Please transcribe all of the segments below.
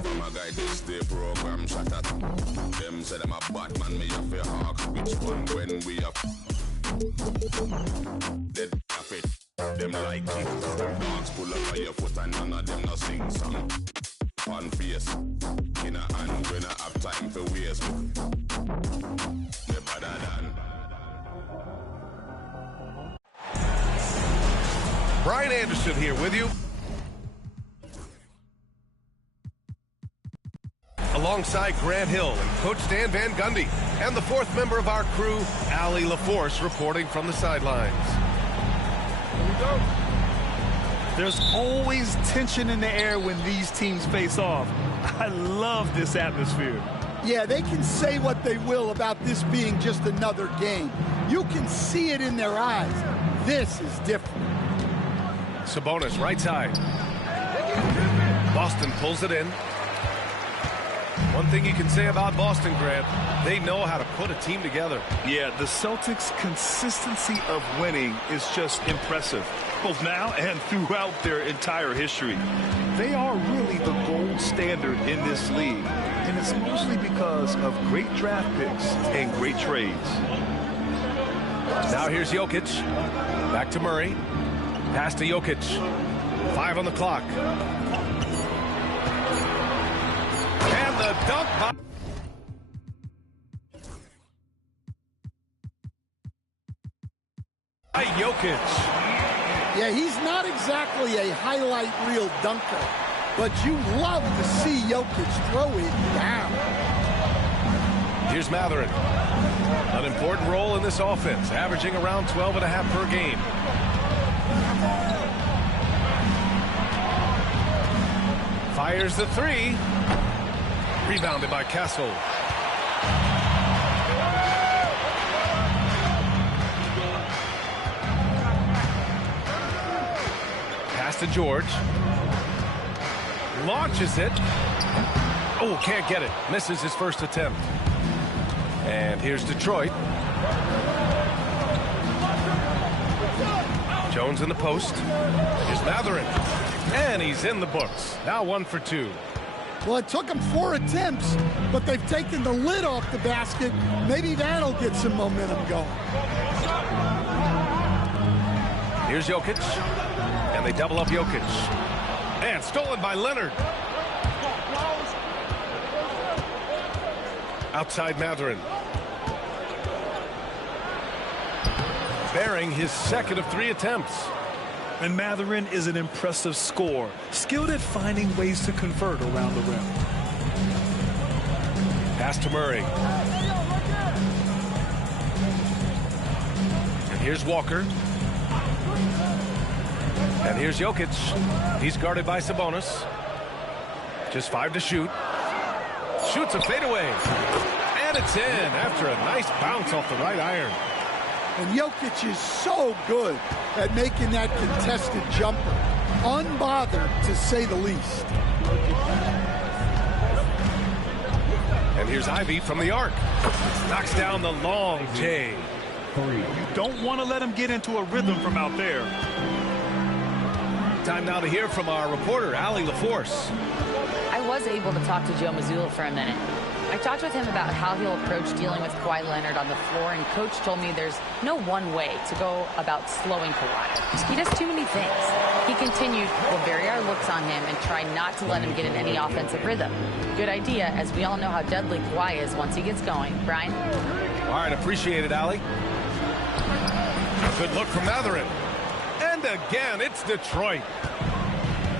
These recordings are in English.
From a guy this day program shot at. Them say them a Batman, me a fair hawk. Which one when we up? Dead off it. Them like it. Dogs pull up on your foot and none of them no sing song. On face. In a hand when I have time for waste. Me better than. Brian Anderson here with you. Alongside Grant Hill and Coach Dan Van Gundy. And the fourth member of our crew, Allie LaForce, reporting from the sidelines. Here we go. There's always tension in the air when these teams face off. I love this atmosphere. Yeah, they can say what they will about this being just another game. You can see it in their eyes. This is different. Sabonis, right side. Boston pulls it in. One thing you can say about Boston, Grant, they know how to put a team together. Yeah, the Celtics' consistency of winning is just impressive, both now and throughout their entire history. They are really the gold standard in this league, and it's mostly because of great draft picks and great trades. Now here's Jokic. Back to Murray. Pass to Jokic. 5 on the clock. And the dunk by Jokic. Yeah, he's not exactly a highlight reel dunker, but you love to see Jokic throw it down. Here's Mathurin. An important role in this offense, averaging around 12.5 per game. Fires the three. Rebounded by Castle. Pass to George. Launches it. Oh, can't get it. Misses his first attempt. And here's Detroit. Jones in the post. Here's Mathurin. And he's in the books. Now 1 for 2. Well, it took them 4 attempts, but they've taken the lid off the basket. Maybe that'll get some momentum going. Here's Jokic. And they double up Jokic. And stolen by Leonard. Outside Mathurin. Bearing his second of 3 attempts. And Mathurin is an impressive scorer, skilled at finding ways to convert around the rim. Pass to Murray. And here's Walker. And here's Jokic. He's guarded by Sabonis. Just 5 to shoot. Shoots a fadeaway. And it's in after a nice bounce off the right iron. And Jokic is so good at making that contested jumper. Unbothered, to say the least. And here's Ivy from the arc. Knocks down the long J. You don't want to let him get into a rhythm from out there. Time now to hear from our reporter, Allie LaForce. I was able to talk to Joe Mazzulla for a minute. I talked with him about how he'll approach dealing with Kawhi Leonard on the floor, and Coach told me there's no one way to go about slowing Kawhi. He does too many things. He continued, we'll vary our looks on him and try not to let him get in any offensive rhythm. Good idea, as we all know how deadly Kawhi is once he gets going. Brian? All right, appreciate it, Allie. Good look from Mathurin. And again, it's Detroit.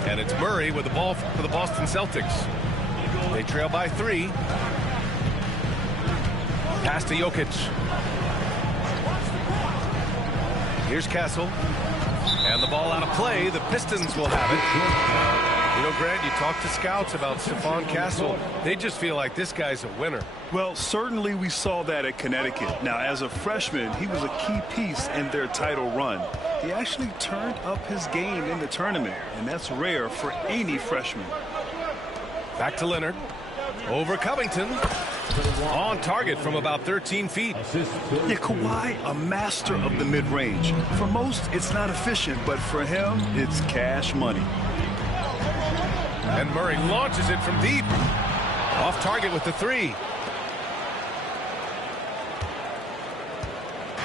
And it's Murray with the ball for the Boston Celtics. They trail by 3. Pass to Jokic. Here's Castle. And the ball out of play. The Pistons will have it. You know, Grant, you talk to scouts about Stephon Castle. They just feel like this guy's a winner. Well, certainly we saw that at Connecticut. Now, as a freshman, he was a key piece in their title run. He actually turned up his game in the tournament, and that's rare for any freshman. Back to Leonard. Over Covington. On target from about 13 feet. Yeah, Kawhi, a master of the mid-range. For most, it's not efficient, but for him, it's cash money. And Murray launches it from deep. Off target with the three.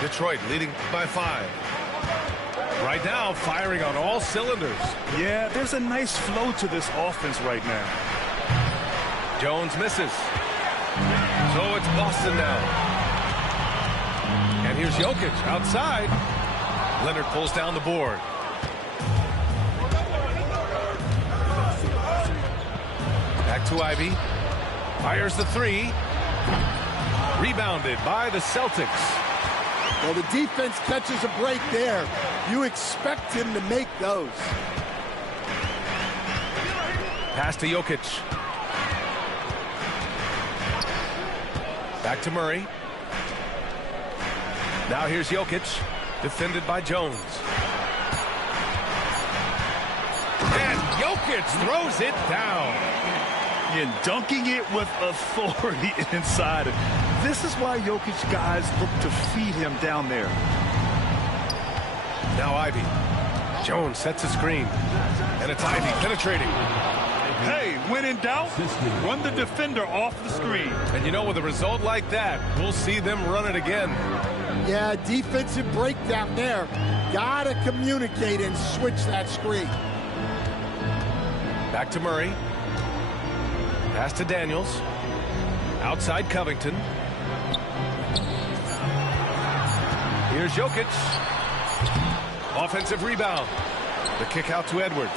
Detroit leading by 5. Right now, firing on all cylinders. Yeah, there's a nice flow to this offense right now. Jones misses. So it's Boston now. And here's Jokic outside. Leonard pulls down the board. Back to Ivy. Fires the three. Rebounded by the Celtics. Well, the defense catches a break there. You expect him to make those. Pass to Jokic. Back to Murray. Now here's Jokic, defended by Jones. And Jokic throws it down. And dunking it with authority inside. This is why Jokic guys look to feed him down there. Now Ivy. Jones sets a screen. And it's Ivy penetrating. Hey, when in doubt, run the defender off the screen. And you know, with a result like that, we'll see them run it again. Yeah, defensive breakdown there. Gotta communicate and switch that screen. Back to Murray. Pass to Daniels. Outside Covington. Here's Jokic. Offensive rebound. The kick out to Edwards.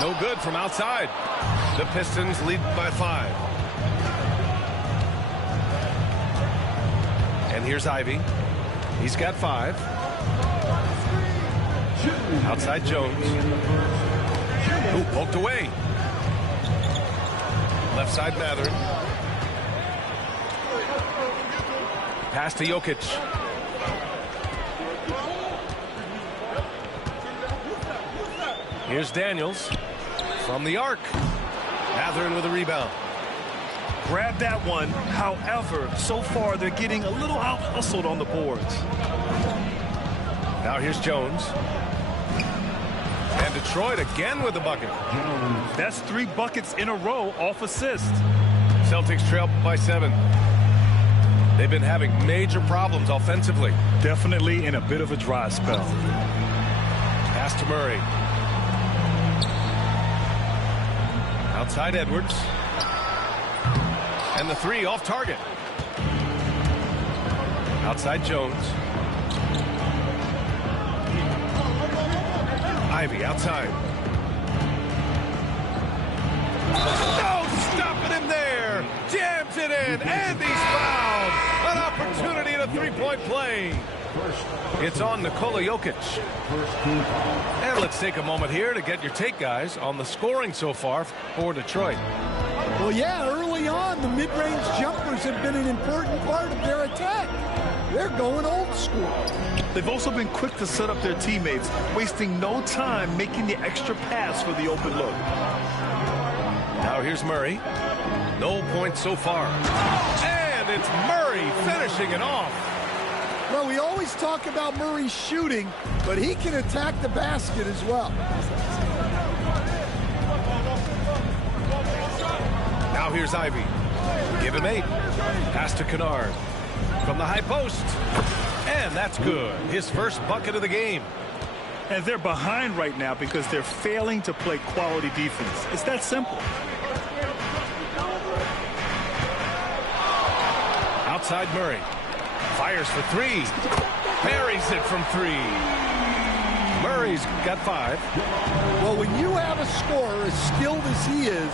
No good from outside. The Pistons lead by 5. And here's Ivy. He's got 5. Outside Jones. Ooh, poked away. Left side Mathurin. Pass to Jokic. Here's Daniels from the arc. Mathurin with a rebound. Grab that one. However, so far they're getting a little out-hustled on the boards. Now here's Jones. And Detroit again with the bucket. That's 3 buckets in a row off assist. Celtics trail by 7. They've been having major problems offensively. Definitely in a bit of a dry spell. Pass to Murray. Outside Edwards. And the three off target. Outside Jones. Ivy outside. No, stopping him there. Jams it in, and he's fouled. An opportunity at a three-point play. It's on Nikola Jokic. And let's take a moment here to get your take, guys, on the scoring so far for Detroit. Well, yeah, early on, the mid-range jumpers have been an important part of their attack. They're going old school. They've also been quick to set up their teammates, wasting no time making the extra pass for the open look. Now here's Murray. No points so far. And it's Murray finishing it off. Well, we always talk about Murray shooting, but he can attack the basket as well. Now here's Ivy. Give him 8. Pass to Kennard. From the high post. And that's good. His first bucket of the game. And they're behind right now because they're failing to play quality defense. It's that simple. Outside Murray. Fires for 3. Buries it from 3. Murray's got 5. Well, when you have a scorer as skilled as he is,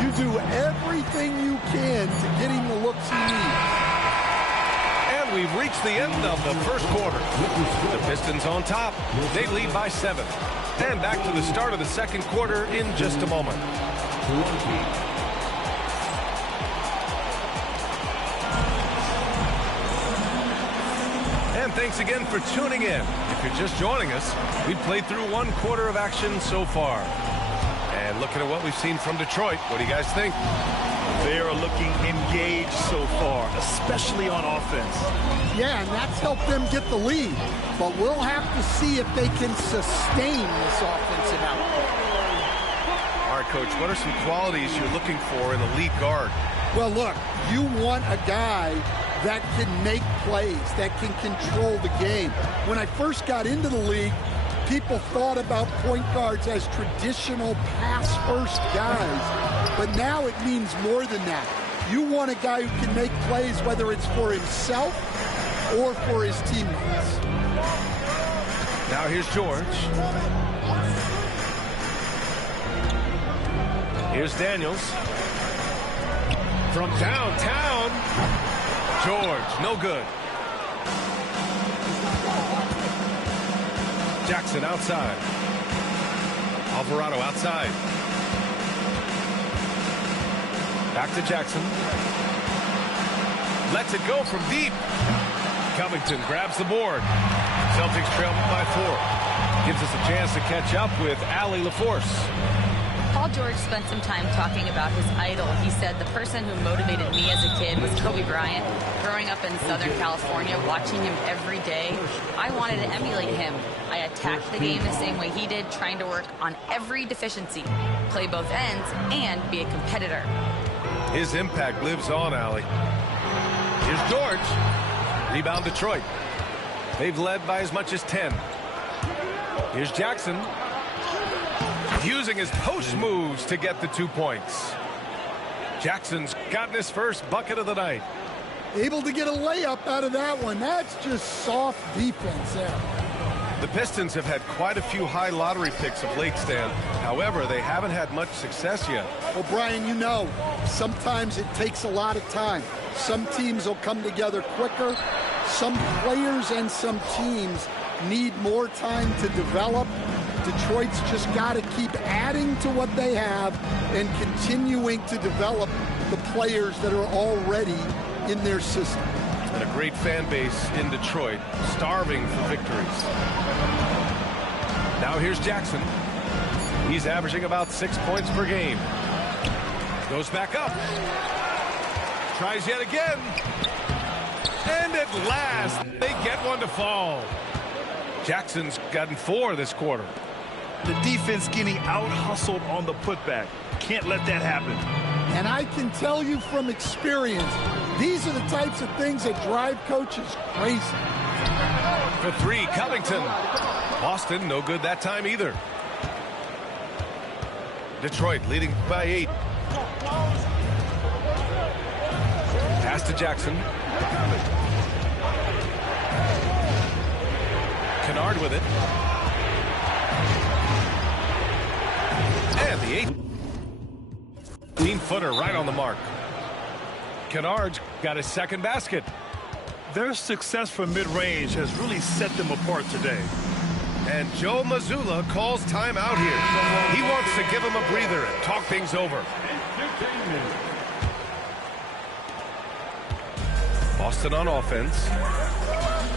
you do everything you can to get him the looks he needs. And we've reached the end of the first quarter. The Pistons on top. They lead by 7. And back to the start of the second quarter in just a moment. And thanks again for tuning in. If you're just joining us, we've played through 1 quarter of action so far. And looking at what we've seen from Detroit, what do you guys think? They are looking engaged so far, especially on offense. Yeah, and that's helped them get the lead. But we'll have to see if they can sustain this offensive output. Coach, what are some qualities you're looking for in a lead guard? Well, look, you want a guy that can make plays, that can control the game. When I first got into the league, people thought about point guards as traditional pass-first guys, but now it means more than that. You want a guy who can make plays, whether it's for himself or for his teammates. Now here's George. Here's Daniels. From downtown, George, no good. Jackson outside. Alvarado outside. Back to Jackson. Lets it go from deep. Covington grabs the board. Celtics trail by 4. Gives us a chance to catch up with Allie LaForce. Paul George spent some time talking about his idol. He said, the person who motivated me as a kid was Kobe Bryant. Growing up in Southern California, watching him every day, I wanted to emulate him. I attacked the game the same way he did, trying to work on every deficiency, play both ends, and be a competitor. His impact lives on, Allie. Here's George. Rebound Detroit. They've led by as much as 10. Here's Jackson. Using his post moves to get the 2 points. Jackson's gotten his first bucket of the night. Able to get a layup out of that one. That's just soft defense there. The Pistons have had quite a few high lottery picks of late, Stan. However, they haven't had much success yet. Well, Brian, you know, sometimes it takes a lot of time. Some teams will come together quicker. Some players and some teams need more time to develop. Detroit's just got to keep adding to what they have and continuing to develop the players that are already in their system. And a great fan base in Detroit, starving for victories. Now here's Jackson. He's averaging about 6 points per game. Goes back up. Tries yet again. And at last, they get one to fall. Jackson's gotten 4 this quarter. The defense getting out-hustled on the putback. Can't let that happen. And I can tell you from experience, these are the types of things that drive coaches crazy. For 3, Covington. Boston, no good that time either. Detroit leading by 8. Pass to Jackson. Kennard with it. And the 18-footer right on the mark. Kennard's got his second basket. Their success from mid-range has really set them apart today. And Joe Mazzulla calls timeout here. He wants to give him a breather and talk things over. Boston on offense.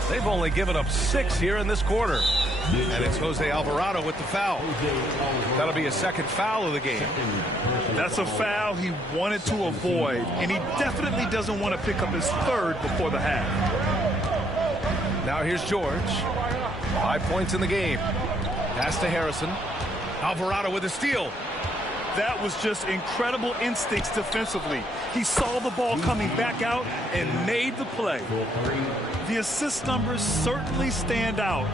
They've only given up 6 here in this quarter. And it's Jose Alvarado with the foul. That'll be a second foul of the game. That's a foul he wanted to avoid, and he definitely doesn't want to pick up his 3rd before the half. Now here's George. 5 points in the game. Pass to Harrison. Alvarado with a steal. That was just incredible instincts defensively. He saw the ball coming back out and made the play. The assist numbers certainly stand out.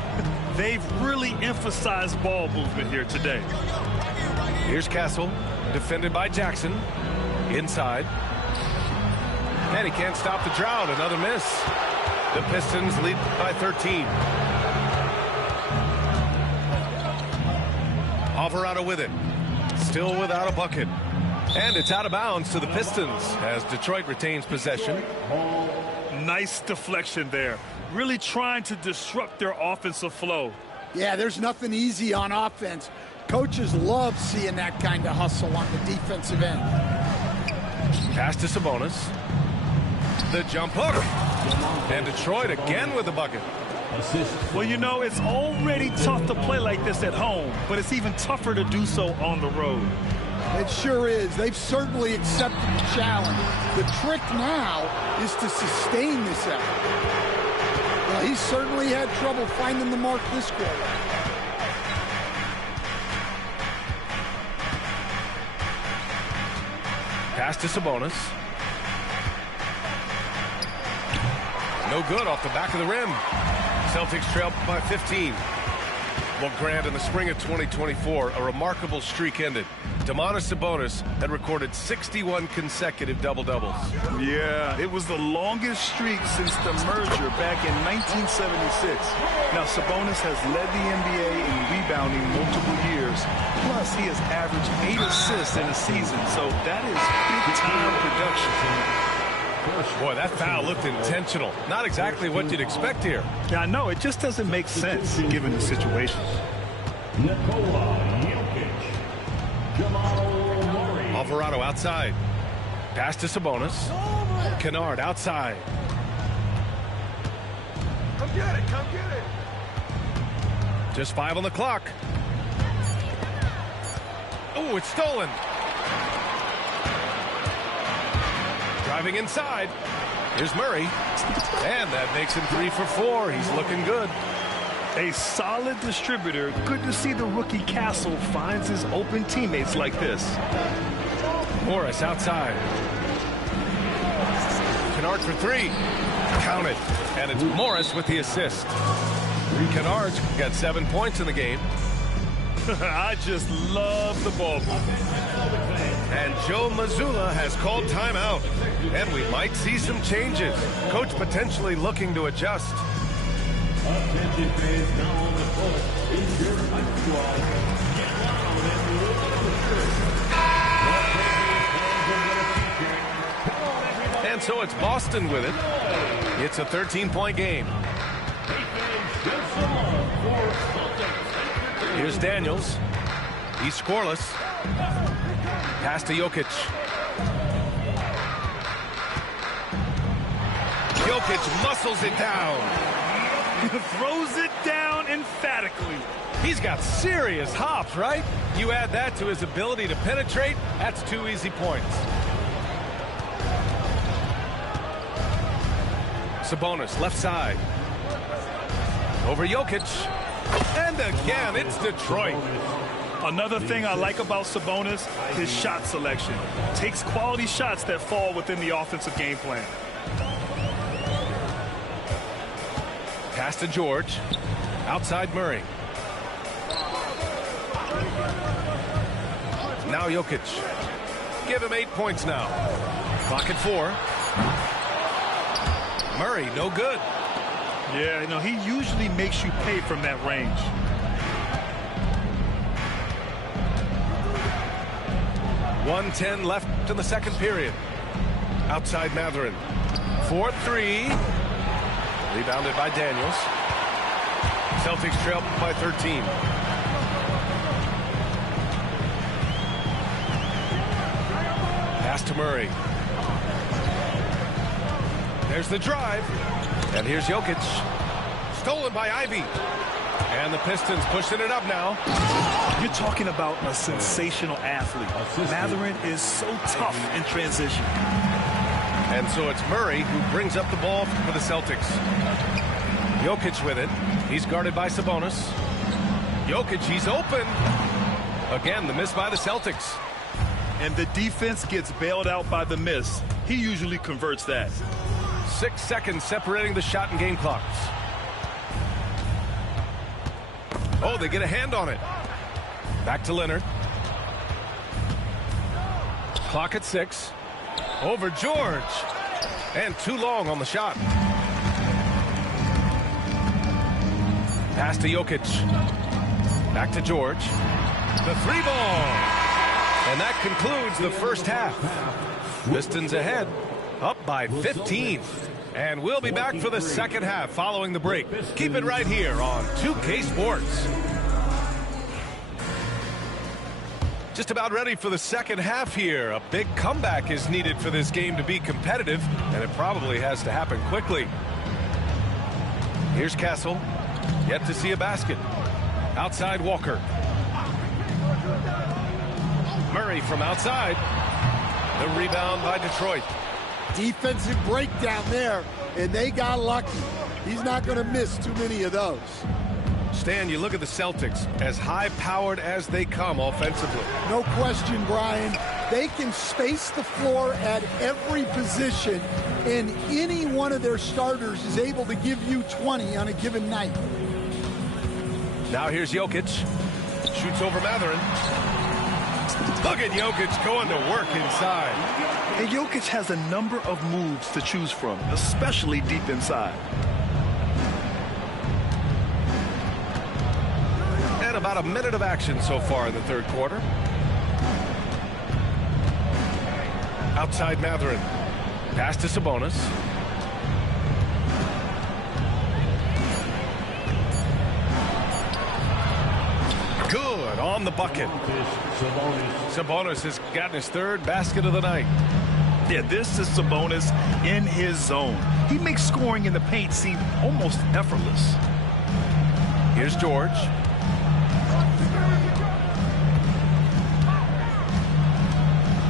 They've really emphasized ball movement here today. Here's Castle, defended by Jackson. Inside. And he can't stop the drought. Another miss. The Pistons lead by 13. Alvarado with it. Still without a bucket. And it's out of bounds to the Pistons as Detroit retains possession. Nice deflection there. Really trying to disrupt their offensive flow. Yeah, there's nothing easy on offense. Coaches love seeing that kind of hustle on the defensive end. Pass to Sabonis. The jump hook. And Detroit again with the bucket. Well, you know, it's already tough to play like this at home, but it's even tougher to do so on the road. It sure is. They've certainly accepted the challenge. The trick now is to sustain this effort. Well, he certainly had trouble finding the mark this quarter. Pass to Sabonis. No good off the back of the rim. Celtics trail by 15. Well, Grant, in the spring of 2024, a remarkable streak ended. Domantas Sabonis had recorded 61 consecutive double-doubles. Yeah, it was the longest streak since the merger back in 1976. Now, Sabonis has led the NBA in rebounding multiple years. Plus, he has averaged 8 assists in a season, so that is big-time production. Boy, that foul looked intentional. Not exactly what you'd expect here. Yeah, I know. It just doesn't make sense given the situation. Alvarado outside. Pass to Sabonis. Kennard outside. Come get it, come get it. Just 5 on the clock. Oh, it's stolen. Driving inside. Here's Murray. And that makes him 3 for 4. He's looking good. A solid distributor. Good to see the rookie Castle finds his open teammates like this. Morris outside. Kennard for 3. Count it. And it's Morris with the assist. Kennard's got 7 points in the game. I just love the ball movement. And Joe Mazzulla has called timeout. And we might see some changes. Coach potentially looking to adjust. Attention fans, now on the court is your actual. Get loud and look at the And so it's Boston with it. It's a 13-point game. Here's Daniels. He's scoreless. Pass to Jokic. Jokic muscles it down. Throws it down emphatically. He's got serious hops, right? You add that to his ability to penetrate, that's 2 easy points. Sabonis, left side. Over Jokic. And again, it's Detroit. Another thing I like about Sabonis, his shot selection. Takes quality shots that fall within the offensive game plan. Pass to George. Outside Murray. Now Jokic. Give him 8 points now. Clock at 4. Murray, no good. Yeah, you know, he usually makes you pay from that range. .110 left in the second period. Outside Mathurin. 4-3. Rebounded by Daniels. Celtics trail by 13. Pass to Murray. There's the drive. And here's Jokic. Stolen by Ivy. And the Pistons pushing it up now. You're talking about a sensational athlete. Mathurin is so tough in transition. And so it's Murray who brings up the ball for the Celtics. Jokic with it. He's guarded by Sabonis. Jokic, he's open. Again, the miss by the Celtics. And the defense gets bailed out by the miss. He usually converts that. 6 seconds separating the shot and game clocks. Oh, they get a hand on it. Back to Leonard. Clock at 6. Over George. And too long on the shot. Pass to Jokic. Back to George. The 3-ball. And that concludes the first half. Pistons ahead, up by 15. And we'll be back for the second half following the break. Keep it right here on 2K Sports. Just about ready for the second half here. A big comeback is needed for this game to be competitive, and it probably has to happen quickly. Here's Castle. Yet to see a basket. Outside Walker. Murray from outside. The rebound by Detroit. Defensive breakdown there, and they got lucky. He's not going to miss too many of those. Stan, you look at the Celtics, as high-powered as they come offensively. No question, Brian. They can space the floor at every position, and any one of their starters is able to give you 20 on a given night. Now here's Jokic. Shoots over Mathurin. Look at Jokic going to work inside. And Jokic has a number of moves to choose from, especially deep inside. And about a minute of action so far in the third quarter. Outside Mathurin. Pass to Sabonis. Good on the bucket. Sabonis has gotten his third basket of the night. Yeah, this is Sabonis in his zone. He makes scoring in the paint seem almost effortless. Here's George.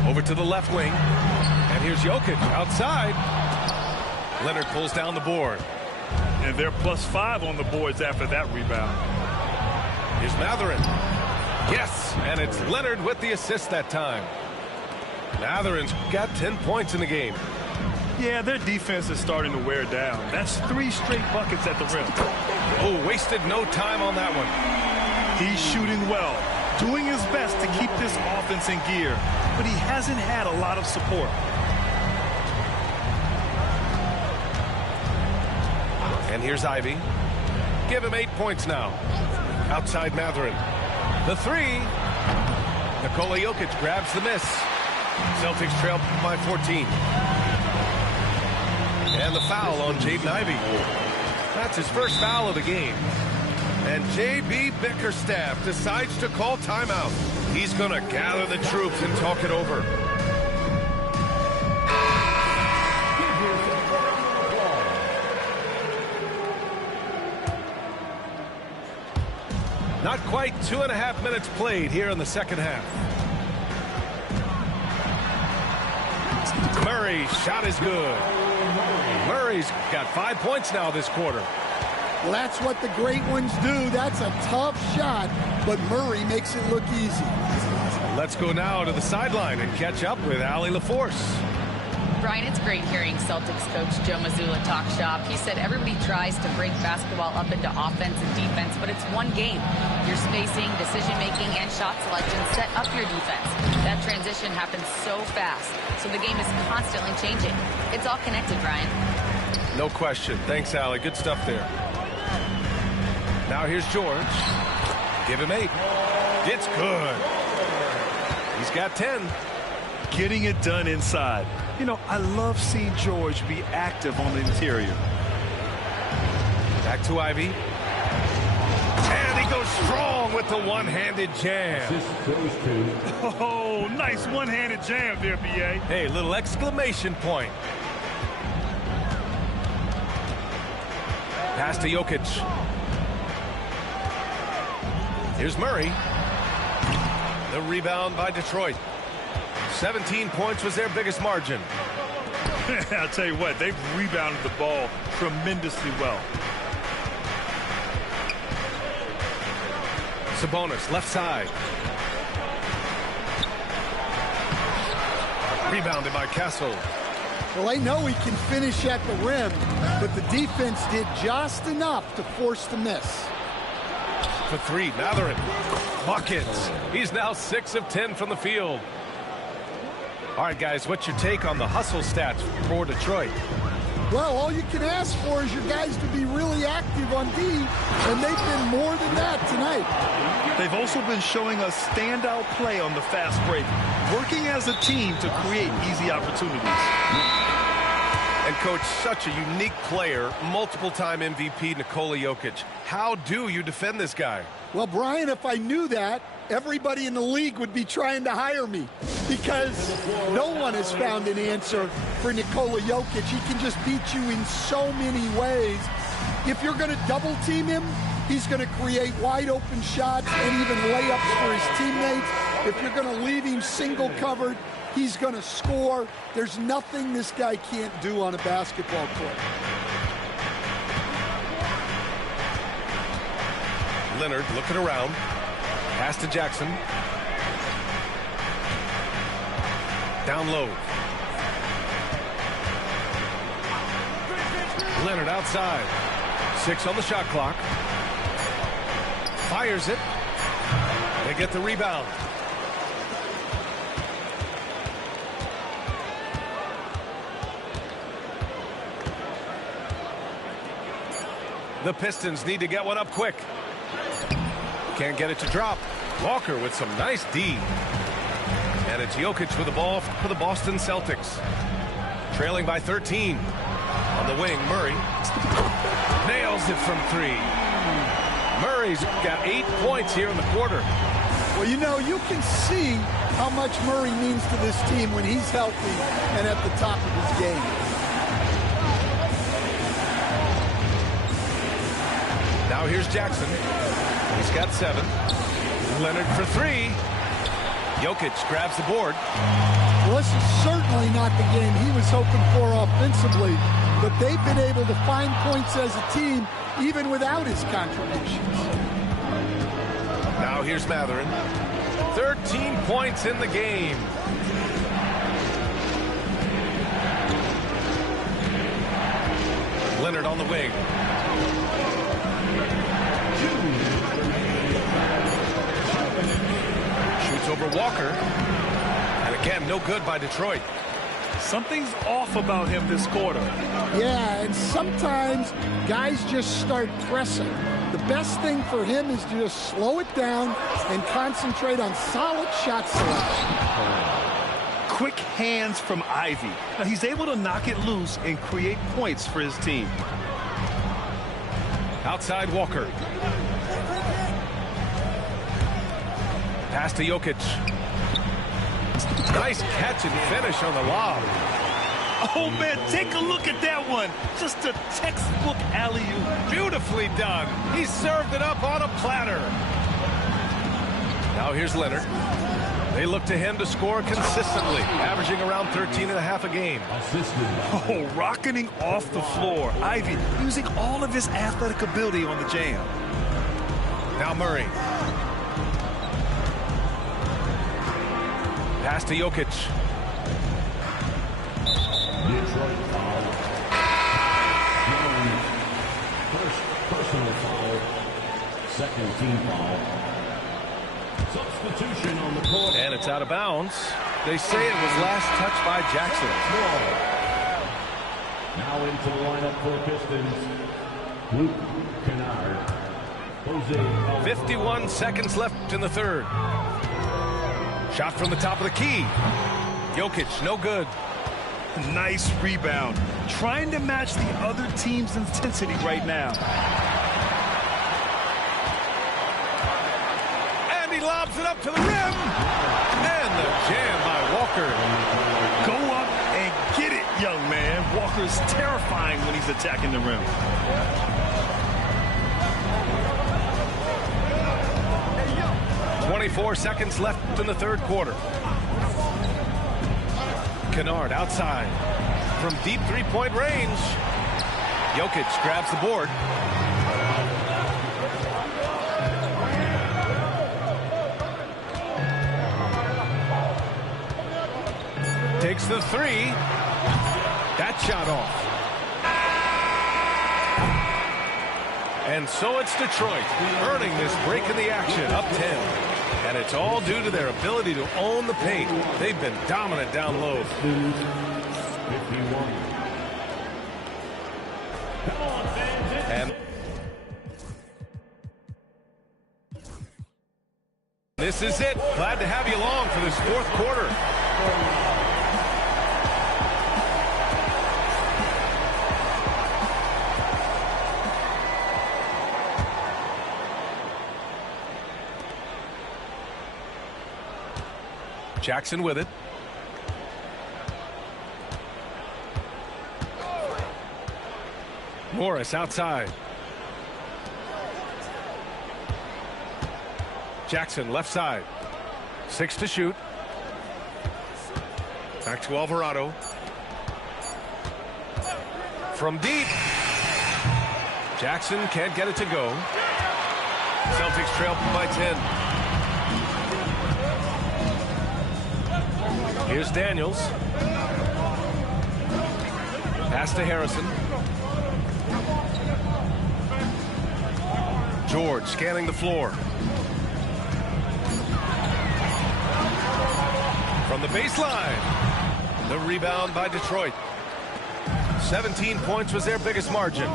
Over to the left wing. And here's Jokic outside. Leonard pulls down the board. And they're +5 on the boards after that rebound. Here's Mathurin. Yes, and it's Leonard with the assist that time. Mathurin's got 10 points in the game. Yeah, their defense is starting to wear down. That's 3 straight buckets at the rim. Oh, wasted no time on that one. He's shooting well, doing his best to keep this offense in gear, but he hasn't had a lot of support. And here's Ivy. Give him 8 points now. Outside Mathurin. The three. Nikola Jokic grabs the miss. Celtics trail by 14. And the foul on Jaden Ivey. That's his first foul of the game. And J.B. Bickerstaff decides to call timeout. He's going to gather the troops and talk it over. Not quite 2.5 minutes played here in the second half. Murray's shot is good. Murray's got 5 points now this quarter. Well, that's what the great ones do. That's a tough shot, but Murray makes it look easy. Let's go now to the sideline and catch up with Allie LaForce. Brian, it's great hearing Celtics coach Joe Mazzulla talk shop. He said everybody tries to break basketball up into offense and defense, but it's one game. Your spacing, decision-making, and shot selection set up your defense. That transition happens so fast, so the game is constantly changing. It's all connected, Brian. No question. Thanks, Allie. Good stuff there. Now here's George. Give him 8. It's good. He's got 10. Getting it done inside. You know, I love seeing George be active on the interior. Back to Ivy. And he goes strong with the one-handed jam. Oh, nice one-handed jam there, B.A. Hey, little exclamation point. Pass to Jokic. Here's Murray. The rebound by Detroit. 17 points was their biggest margin. I'll tell you what, they've rebounded the ball tremendously well. Sabonis, left side. Rebounded by Castle. Well, I know he can finish at the rim, but the defense did just enough to force the miss. For 3, Mathurin. Buckets. He's now 6 of 10 from the field. All right, guys, what's your take on the hustle stats for Detroit? Well, all you can ask for is your guys to be really active on D, and they've been more than that tonight. They've also been showing us standout play on the fast break, working as a team to create easy opportunities. And, Coach, such a unique player, multiple-time MVP Nikola Jokic. How do you defend this guy? Well, Brian, if I knew that, everybody in the league would be trying to hire me because no one has found an answer for Nikola Jokic. He can just beat you in so many ways. If you're going to double team him, he's going to create wide open shots and even layups for his teammates. If you're going to leave him single covered, he's going to score. There's nothing this guy can't do on a basketball court. Leonard looking around. Pass to Jackson. Down low. Leonard outside. 6 on the shot clock. Fires it. They get the rebound. The Pistons need to get one up quick. Can't get it to drop. Walker with some nice D. And it's Jokic with the ball for the Boston Celtics. Trailing by 13. On the wing, Murray. Nails it from 3. Murray's got 8 points here in the quarter. Well, you know, you can see how much Murray means to this team when he's healthy and at the top of his game. Now here's Jackson. He's got 7. Leonard for 3. Jokic grabs the board. Well, this is certainly not the game he was hoping for offensively, but they've been able to find points as a team even without his contributions. Now here's Matherin. 13 points in the game. Leonard on the wing. Shoots over Walker. And again, no good by Detroit. Something's off about him this quarter. Yeah, and sometimes guys just start pressing. The best thing for him is to just slow it down and concentrate on solid shot selection. Quick hands from Ivy. Now he's able to knock it loose and create points for his team. Outside Walker. Pass to Jokic. Nice catch and finish on the lob. Oh, man, take a look at that one. Just a textbook alley-oop. Beautifully done. He served it up on a platter. Now here's Leonard. They look to him to score consistently, averaging around 13.5 a game. Oh, rocketing off the floor. Ivy using all of his athletic ability on the jam. Now Murray. Pass to Jokic. Detroit foul. First personal foul. Second team foul. Substitution on the court. And it's out of bounds. They say it was last touched by Jackson. Now into the lineup for Pistons. Luke Kennard. Jose. 51 seconds left in the third. Shot from the top of the key. Jokic, no good. Nice rebound. Trying to match the other team's intensity right now. And he lobs it up to the rim. And the jam by Walker. Go up and get it, young man. Walker's terrifying when he's attacking the rim. 24 seconds left in the third quarter. Kennard outside from deep three-point range. Jokic grabs the board. Takes the 3. That shot off. And so it's Detroit earning this break in the action, up 10. And it's all due to their ability to own the paint. They've been dominant down low. 51. And this is it. Glad to have you along for this fourth quarter. Jackson with it. Morris outside. Jackson left side. 6 to shoot. Back to Alvarado. From deep. Jackson can't get it to go. Celtics trail by 10. Here's Daniels. Pass to Harrison. George scanning the floor. From the baseline. The rebound by Detroit. 17 points was their biggest margin.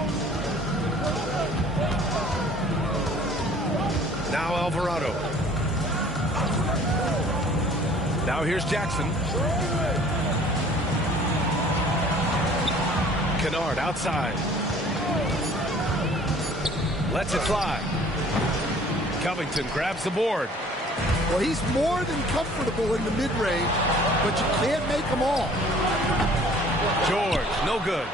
Now Alvarado. Now here's Jackson. Kennard outside. Lets it fly. Covington grabs the board. Well, he's more than comfortable in the mid-range, but you can't make them all. George, no good.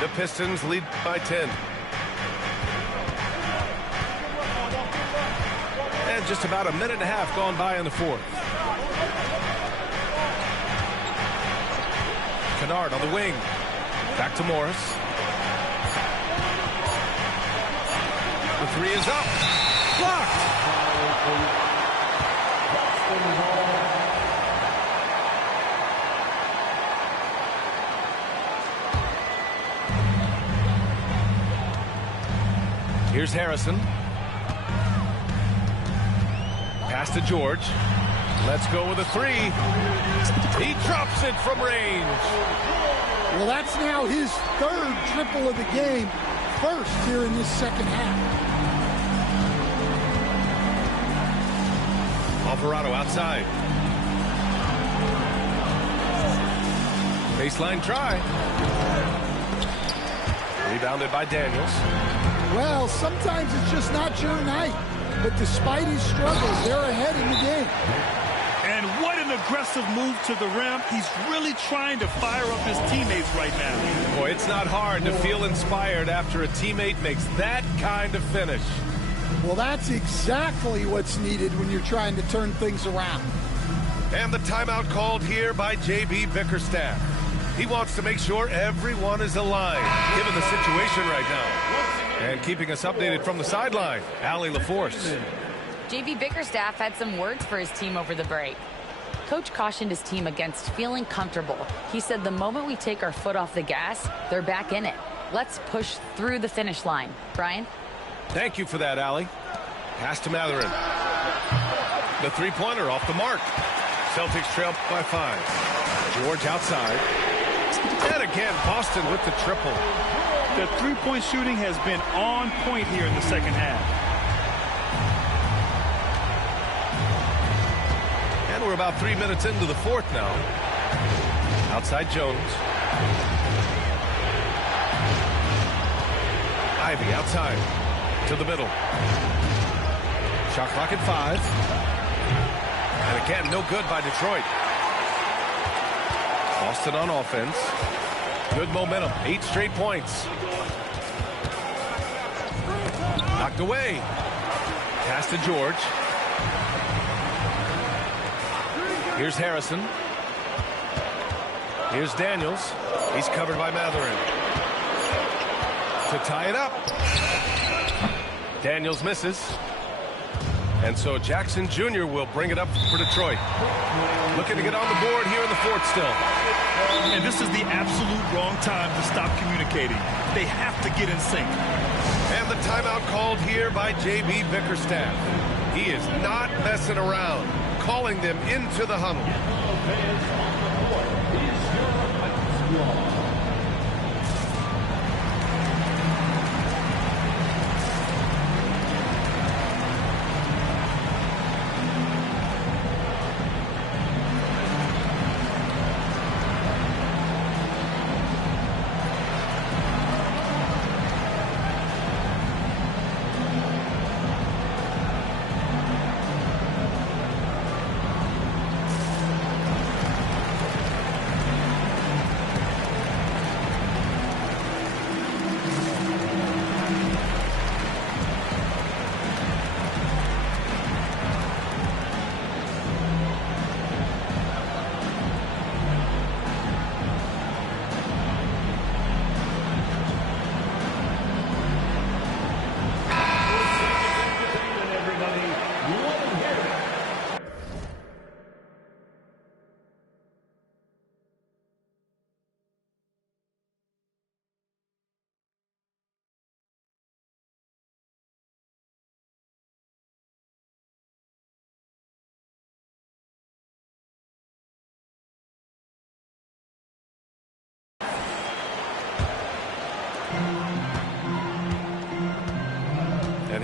The Pistons lead by 10. And just about a minute and a half gone by in the fourth. Kennard on the wing. Back to Morris. The three is up. Blocked. Here's Harrison. Pass to George. Let's go with a three. He drops it from range. Well, that's now his third triple of the game. First here in this second half. Alvarado outside. Baseline try. Rebounded by Daniels. Well, sometimes it's just not your night. But despite his struggles, they're ahead in the game. And what an aggressive move to the rim. He's really trying to fire up his teammates right now. Boy, it's not hard to feel inspired after a teammate makes that kind of finish. Well, that's exactly what's needed when you're trying to turn things around. And the timeout called here by J.B. Bickerstaff. He wants to make sure everyone is aligned, given the situation right now. And keeping us updated from the sideline, Allie LaForce. J.B. Bickerstaff had some words for his team over the break. Coach cautioned his team against feeling comfortable. He said the moment we take our foot off the gas, they're back in it. Let's push through the finish line. Brian? Thank you for that, Allie. Pass to Matherin. The three-pointer off the mark. Celtics trail by 5. George outside. And again, Boston with the triple. The three-point shooting has been on point here in the second half. And we're about 3 minutes into the fourth now. Outside Jones. Ivy outside to the middle. Shot clock at 5. And again, no good by Detroit. Boston on offense. Good momentum. 8 straight points. Knocked away. Pass to George. Here's Harrison. Here's Daniels. He's covered by Matherin. To tie it up. Daniels misses. And so Jackson Jr. will bring it up for Detroit. Looking to get on the board here in the fourth still. And this is the absolute wrong time to stop communicating. They have to get in sync. And the timeout called here by J.B. Bickerstaff. He is not messing around, calling them into the huddle.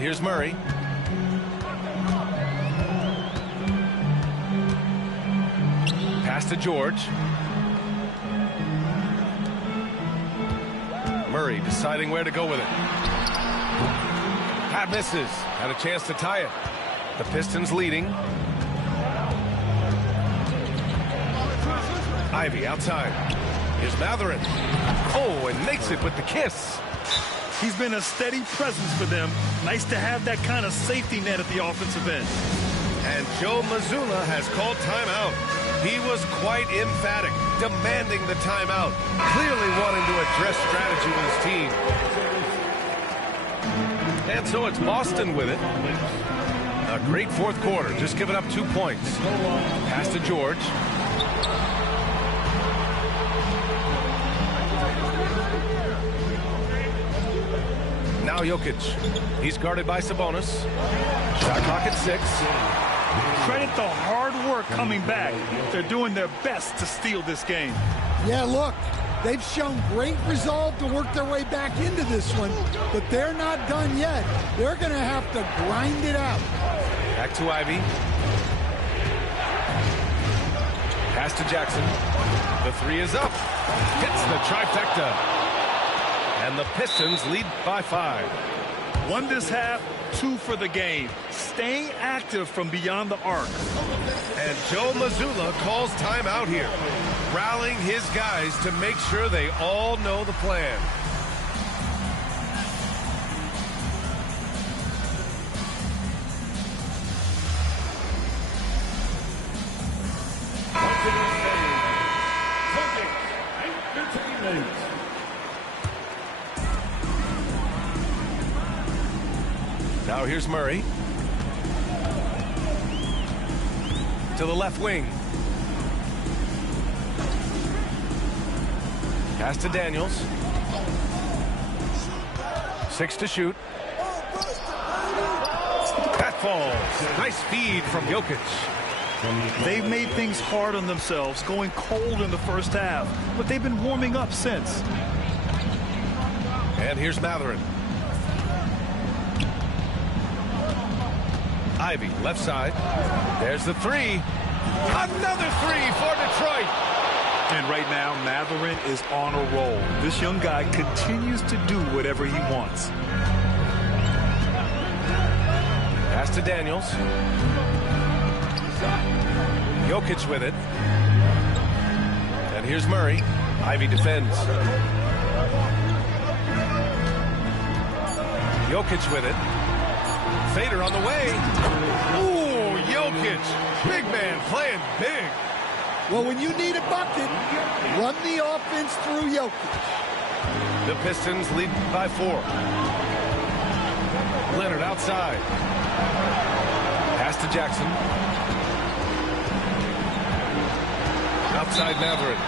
here's Murray. Pass to George. Murray deciding where to go with it. Pat misses. Had a chance to tie it. The Pistons leading. Ivy outside. Here's Matherin. Oh, and makes it with the kiss. He's been a steady presence for them. Nice to have that kind of safety net at the offensive end. And Joe Mazzulla has called timeout. He was quite emphatic, demanding the timeout, clearly wanting to address strategy with his team. And so it's Boston with it. A great fourth quarter, just giving up 2 points. Pass to George. Now Jokic. He's guarded by Sabonis. Shot clock at 6. Credit the hard work coming back. They're doing their best to steal this game. Yeah, look, they've shown great resolve to work their way back into this one, but they're not done yet. They're going to have to grind it out. Back to Ivy. Pass to Jackson. The 3 is up. Hits the trifecta. And the Pistons lead by 5. 1 this half, 2 for the game. Staying active from beyond the arc. And Joe Mazzulla calls timeout here, rallying his guys to make sure they all know the plan. Now here's Murray. To the left wing. Pass to Daniels. 6 to shoot. That falls. Nice feed from Jokic. They've made things hard on themselves, going cold in the first half, but they've been warming up since. And here's Matherin. Ivy, left side. There's the 3. Another 3 for Detroit. And right now, Matherin is on a roll. This young guy continues to do whatever he wants. Pass to Daniels. Jokic with it. And here's Murray. Ivy defends. Jokic with it. Fader on the way. Ooh, Jokic. Big man playing big. Well, when you need a bucket, run the offense through Jokic. The Pistons lead by 4. Leonard outside. Pass to Jackson. Outside Matherin.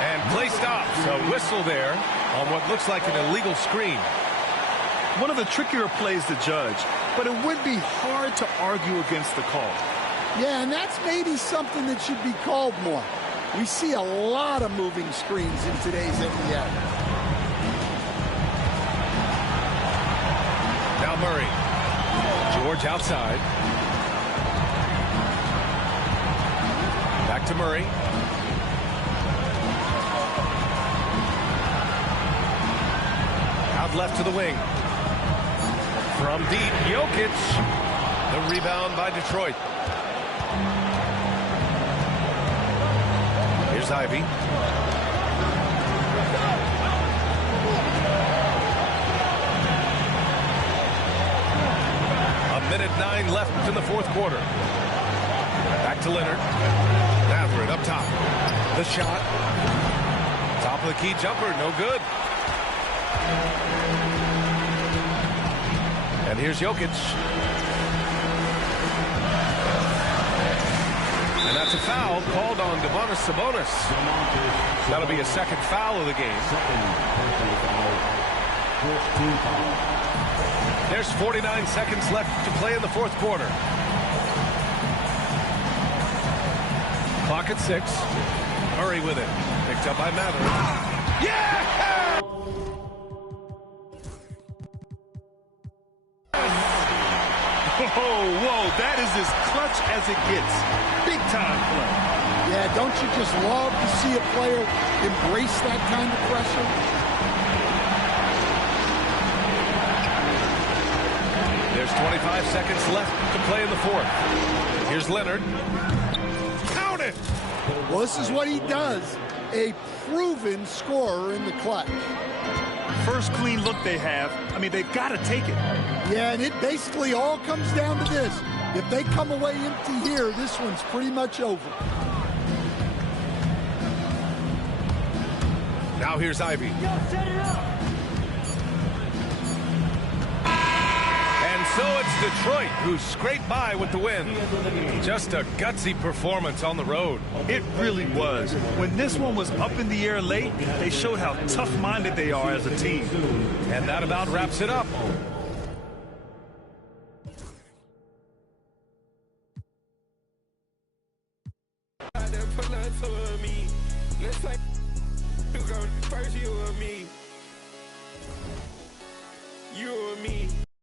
And play stops. A whistle there on what looks like an illegal screen. One of the trickier plays to judge, but it would be hard to argue against the call. Yeah, and that's maybe something that should be called more. We see a lot of moving screens in today's NBA. Now Murray. George outside. Back to Murray. Out left to the wing. From deep, Jokic. The rebound by Detroit. Here's Ivy. A minute 9 left in the fourth quarter. Back to Leonard. Matherin up top. The shot. Top of the key jumper, no good. And here's Jokic. And that's a foul called on Sabonis. That'll be a second foul of the game. There's 49 seconds left to play in the fourth quarter. Clock at 6. Murray with it. Picked up by Matherin. Yeah! whoa, that is as clutch as it gets. Big time play. Yeah, don't you just love to see a player embrace that kind of pressure? There's 25 seconds left to play in the fourth. Here's Leonard. Count it! Well, this is what he does. A proven scorer in the clutch. First clean look they have. I mean, they've got to take it. Yeah, and it basically all comes down to this. If they come away empty here, this one's pretty much over. Now here's Ivy. Set it up. And so it's Detroit who scraped by with the win. Just a gutsy performance on the road. It really was. When this one was up in the air late, they showed how tough-minded they are as a team. And that about wraps it up. First you or me. You or me.